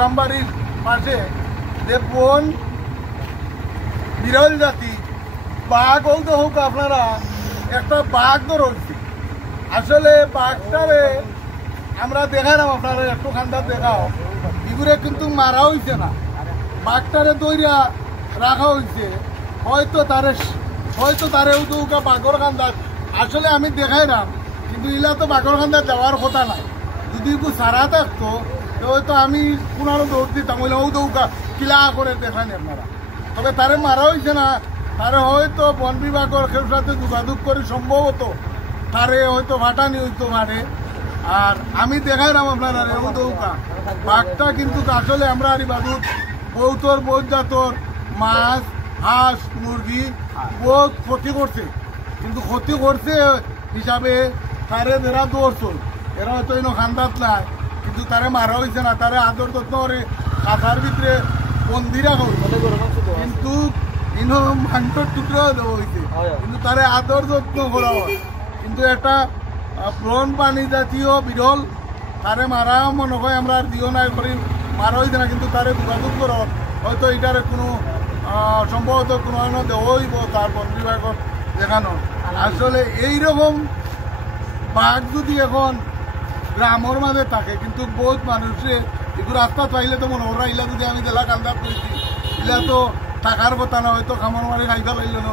রামবাড়ির পাশে যে বন বিরল জাতি বাঘ বলতে হোক আপনারা একটা বাঘ তো রয়েছে। আসলে বাঘটারে আমরা দেখালাম, আপনারা একটু খান্দার দেখাও, এগুলো কিন্তু মারা হয়েছে না, বাঘটারে দইরা রাখা হয়েছে। হয়তো তারেও তো বাঘর খান্দার আসলে আমি দেখাইলাম, কিন্তু ইলা তো বাঘর খান্দার যাওয়ার কথা নাই। যদি সারা থাকতো হয়তো আমি পুনরো দৌড় দিতাম, ওইলে ও দৌকা কিলা করে দেখানি আপনারা। তবে তারে মারা হয়েছে না, তারে হয়তো বন বিভাগের কেউ সাথে যোগাযোগ করে সম্ভবত তারে হয়তো ফাটানি হইতো মারে। আর আমি দেখাইলাম আপনারা ও দৌকা বাঘটা কিন্তু আসলে আমরা বাদুর বহুত জাতর মাছ, হাঁস, মুরগি বহুত ক্ষতি করছে, কিন্তু ক্ষতি করছে হিসাবে তারে যারা দৌড়ছ এরা হয়তো এনে খান্দাত নাই, কিন্তু তারে মারা হয়েছে না, তারে আদর যত্ন করে কাঁথার ভিতরে বন্দি রাখা হয়েছে, কিন্তু ইনো মাংসর টুকরাও দেওয়া হয়েছে, কিন্তু তারে আদর যত্ন করা হয়। কিন্তু একটা ব্রণ পানি জাতীয় বিরল তারে মারা মনে হয় আমরা দিও নাই করি মারা হয়েছে না, কিন্তু তারে যোগাযোগ করা হয়তো এটার কোনো সম্ভবত কোনো দেওয়া হইব তার বন বিভাগত দেখানো। আসলে এইরকম বাঘ যদি এখন গ্রামের মাঝে থাকে, কিন্তু বহুত মানুষে এগুলো রাস্তা পাইলে তো মনে ওরা ইলা যদি আমি জেলা কান্দাত করেছি ইলা তো থাকার কথা না, হয়তো খামর মারে খাইতে পাইল না,